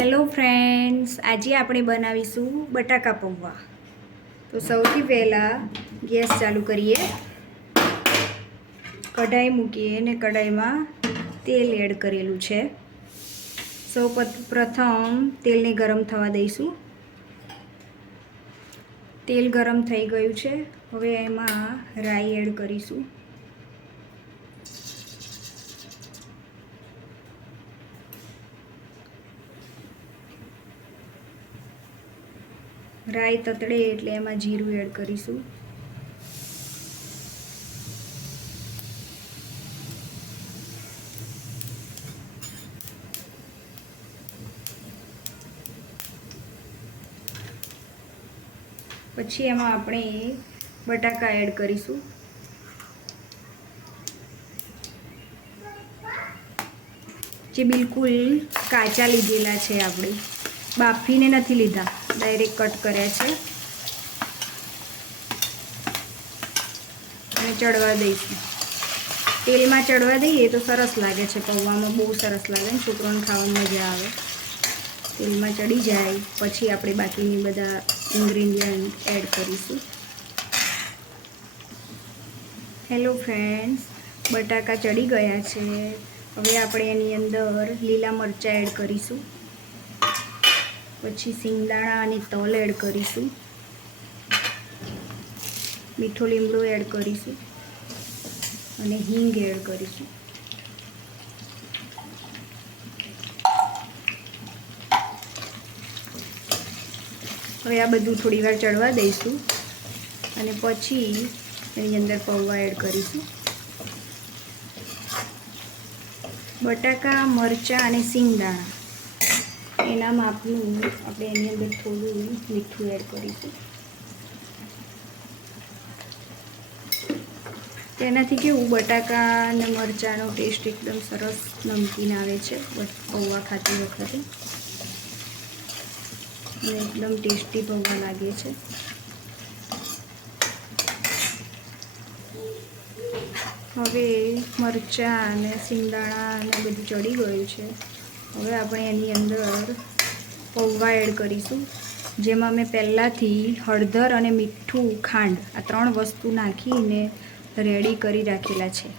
Hello friends આજે આપણે બનાવીશું બટાકા પૌવા. તો સૌથી પહેલાં ગેસ ચાલુ કરીએ. કઢાઈ મૂકીએ અને કઢાઈમાં તેલ એડ કરેલું છે. સૌ પ્રથમ તેલને ગરમ થવા દઈશું. તેલ ગરમ થઈ ગયું છે. હવે એમાં રાઈ એડ કરીશું. રાઈ તતડે એટલે એમાં જીરું એડ કરીશું. પછી એમાં આપણે બટાકા એડ કરીશું. જે બિલકુલ કાચા લીધેલા છે આપણે. બાફીને નથી લીધા. ડાયરેક્ટ કટ કર્યા છે. અને ચડવા દઈશું. તેલમાં ચડવા દઈએ તો સરસ લાગે છે પૌવામાં, બહુ સરસ લાગે ને છોકરોને ખાવાની મજા આવે. તેલમાં ચડી જાય, પછી આપણે બાકીની બધા ઇન્ગ્રીડિયન્ટ એડ કરીશું. હેલો ફ્રેન્ડ્સ બટાકા ચડી ગયા છે. હવે આપણે એની અંદર લીલા મરચાં એડ કરીશું. પછી સિંગદાણા અને તલ એડ કરીશું. મીઠો લીમડો એડ કરીશું. અને હિંગ એડ કરીશું. હવે આ બધું થોડી વાર ચડવા દઈશું. અને પછી એની અંદર પૌવા એડ કરીશું. બટાકા, મરચાં અને સિંગદાણા એના માપનું આપણે એની અંદર થોડું મીઠું એડ કરીશું. તેનાથી કેવું, બટાકા અને મરચાંનો ટેસ્ટ એકદમ સરસ નમકીન આવે છે, પૌવા ખાતી વખતે. એકદમ ટેસ્ટી પૌવા લાગે છે. હવે મરચાં અને સિંગદાણા અને બધું ચડી ગયું છે. હવે આપણે એની અંદર પૌવા એડ કરીશું, જેમાં મેં પહેલાંથી હળદર અને મીઠું ખાંડ આ ત્રણ વસ્તુ નાખીને રેડી કરી રાખેલા છે,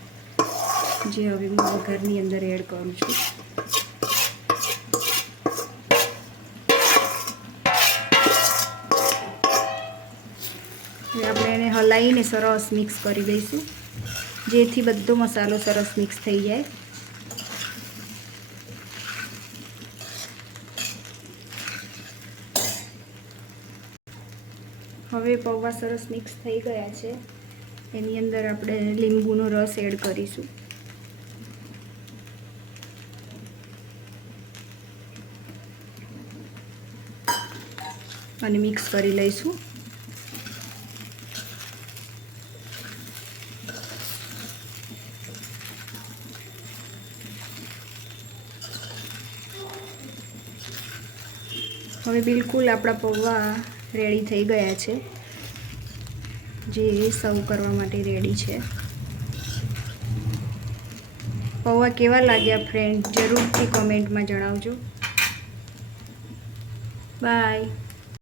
જે હવે હું વઘારની અંદર એડ કરું છું. આપણે એને હલાવીને સરસ મિક્સ કરી દઈશું, જેથી બધો મસાલો સરસ મિક્સ થઈ જાય. હવે પૌવા સરસ મિક્સ થઈ ગયા છે. એની અંદર આપણે લીંબુનો રસ એડ કરીશું. અને મિક્સ કરી લઈશું. હવે બિલકુલ આપણા પૌવા રેડી થઈ ગયા છે. જે સર્વ કરવા માટે રેડી છે. પૌવા કેવા લાગ્યા ફ્રેન્ડ જરૂરથી કોમેન્ટમાં જણાવજો. બાય